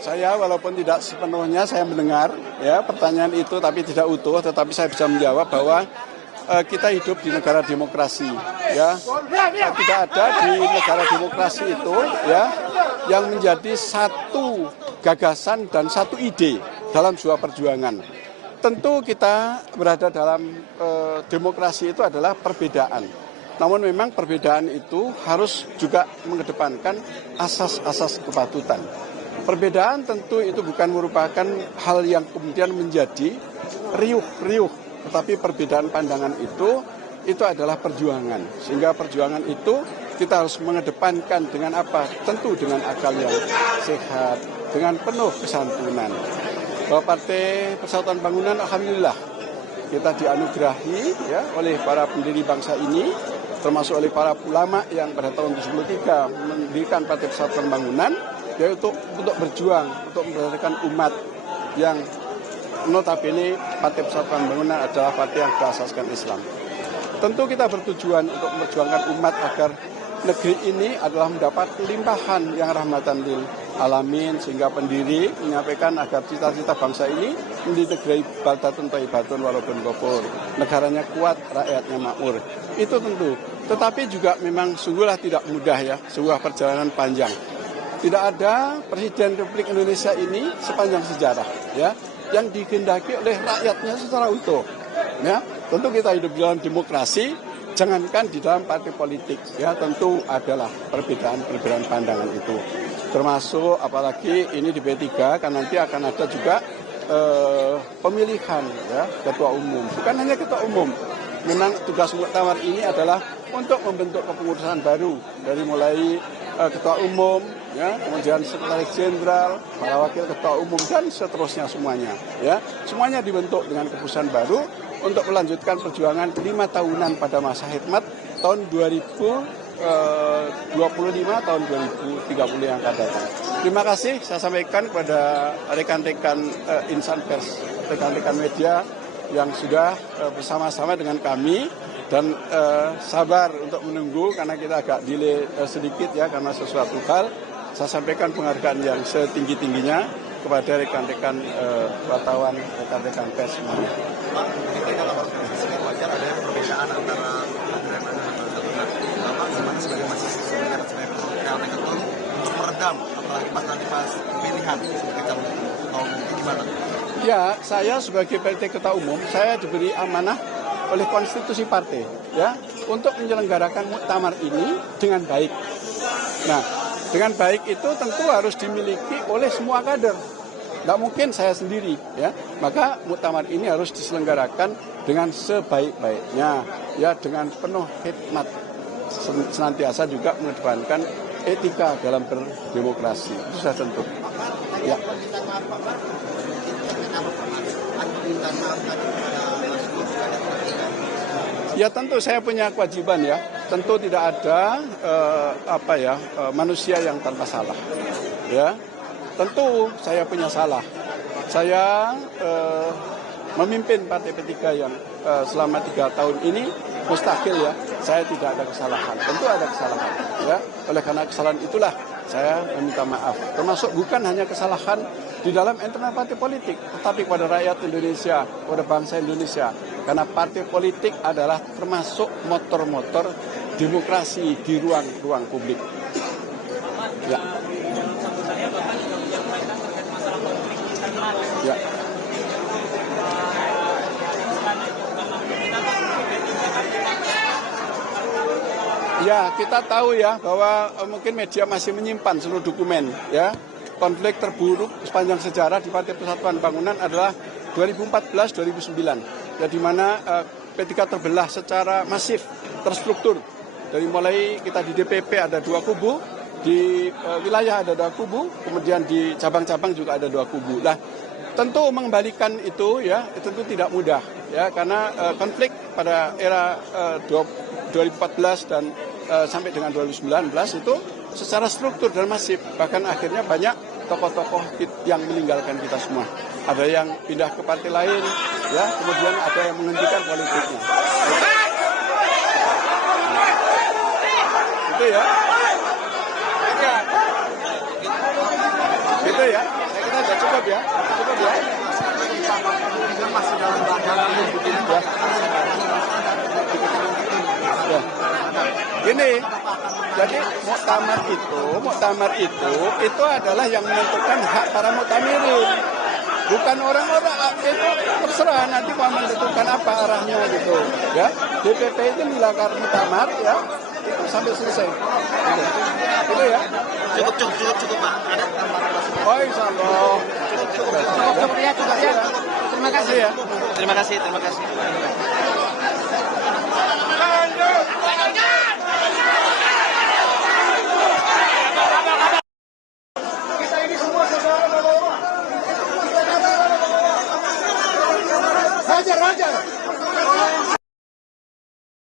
Saya walaupun tidak sepenuhnya saya mendengar ya pertanyaan itu tapi tidak utuh, tetapi saya bisa menjawab bahwa kita hidup di negara demokrasi ya. Tidak ada di negara demokrasi itu ya yang menjadi satu gagasan dan satu ide dalam sebuah perjuangan. Tentu kita berada dalam demokrasi itu adalah perbedaan. Namun memang perbedaan itu harus juga mengedepankan asas-asas kepatutan. Perbedaan tentu itu bukan merupakan hal yang kemudian menjadi riuh-riuh, tetapi perbedaan pandangan itu adalah perjuangan. Sehingga perjuangan itu kita harus mengedepankan dengan apa? Tentu dengan akal yang sehat, dengan penuh kesantunan. Bahwa Partai Persatuan Bangunan, alhamdulillah, kita dianugerahi ya oleh para pendiri bangsa ini, termasuk oleh para ulama yang pada tahun 1973 mendirikan Partai Persatuan Bangunan, yaitu untuk berjuang, untuk memberdayakan umat yang notabene Partai Persatuan Bangunan adalah partai yang berasaskan Islam. Tentu kita bertujuan untuk memperjuangkan umat agar negeri ini adalah mendapat limpahan yang rahmatan lil alamin, sehingga pendiri menyampaikan agar cita-cita bangsa ini menjadi negeri baldatun thayyibatun walaupun kufur. Negaranya kuat, rakyatnya makmur. Itu tentu. Tetapi juga memang sungguhlah tidak mudah ya, sebuah perjalanan panjang. Tidak ada Presiden Republik Indonesia ini sepanjang sejarah ya yang dikehendaki oleh rakyatnya secara utuh. Ya, tentu kita hidup di dalam demokrasi, jangankan di dalam partai politik ya, tentu adalah perbedaan pandangan itu. Termasuk apalagi ini di P3 kan nanti akan ada juga pemilihan ya ketua umum. Bukan hanya ketua umum. Memang tugas muktamar ini adalah untuk membentuk kepengurusan baru dari mulai ketua umum, ya, kemudian sekretaris jenderal, para wakil ketua umum dan seterusnya semuanya, ya, semuanya dibentuk dengan keputusan baru untuk melanjutkan perjuangan 5 tahunan pada masa khidmat tahun 2025 tahun 2030 yang akan datang. Terima kasih saya sampaikan kepada rekan-rekan insan pers, rekan-rekan media yang sudah bersama-sama dengan kami. Dan sabar untuk menunggu karena kita agak delay sedikit ya karena sesuatu hal. Saya sampaikan penghargaan yang setinggi-tingginya kepada rekan-rekan wartawan, rekan-rekan pers semuanya. Pak, ini kalau wajar ada perbedaan antara Bapak gimana sebagai mahasiswa sebagai PLT Ketum untuk meredam apalagi pas pilihan sebagai calon ketua umum gimana? Ya, saya sebagai PLT Ketua Umum saya diberi amanah oleh konstitusi partai ya untuk menyelenggarakan muktamar ini dengan baik. Nah, dengan baik itu tentu harus dimiliki oleh semua kader. Tidak mungkin saya sendiri ya. Maka muktamar ini harus diselenggarakan dengan sebaik-baiknya ya, dengan penuh khidmat, senantiasa juga mengedepankan etika dalam berdemokrasi. Itu sudah tentu. Ya. Ya tentu saya punya kewajiban ya. Tentu tidak ada manusia yang tanpa salah. Ya, tentu saya punya salah. Saya memimpin Partai P3 yang selama 3 tahun ini mustahil ya. Saya tidak ada kesalahan. Tentu ada kesalahan. Ya, oleh karena kesalahan itulah saya meminta maaf. Termasuk bukan hanya kesalahan di dalam internal partai politik, tetapi kepada rakyat Indonesia, kepada bangsa Indonesia. Karena partai politik adalah termasuk motor-motor demokrasi di ruang-ruang publik. Ya. Ya. Ya, kita tahu ya bahwa mungkin media masih menyimpan seluruh dokumen ya. Konflik terburuk sepanjang sejarah di Partai Persatuan Bangunan adalah 2014-2009, ya, di mana P3 terbelah secara masif, terstruktur. Dari mulai kita di DPP ada 2 kubu, di wilayah ada 2 kubu, kemudian di cabang-cabang juga ada 2 kubu. Nah, tentu mengembalikan itu ya tentu tidak mudah ya karena konflik pada era 2014 dan sampai dengan 2019 itu secara struktur dan masif, bahkan akhirnya banyak tokoh-tokoh yang meninggalkan kita semua. Ada yang pindah ke partai lain, ya, kemudian ada yang menghentikan politiknya. Itu ya. Gitu ya. Saya kira sudah cukup ya. Cukup ya. Masih dalam badan ya. Gini, jadi muktamar itu adalah yang menentukan hak para muktamirin. Bukan orang-orang, itu terserah nanti mau menentukan apa arahnya gitu. Ya, DPP itu melakukan muktamar ya, itu sampai selesai. Gitu ya. Cukup Pak. Oh, insya Allah. Cukup ya. Terima kasih ya. Terima kasih.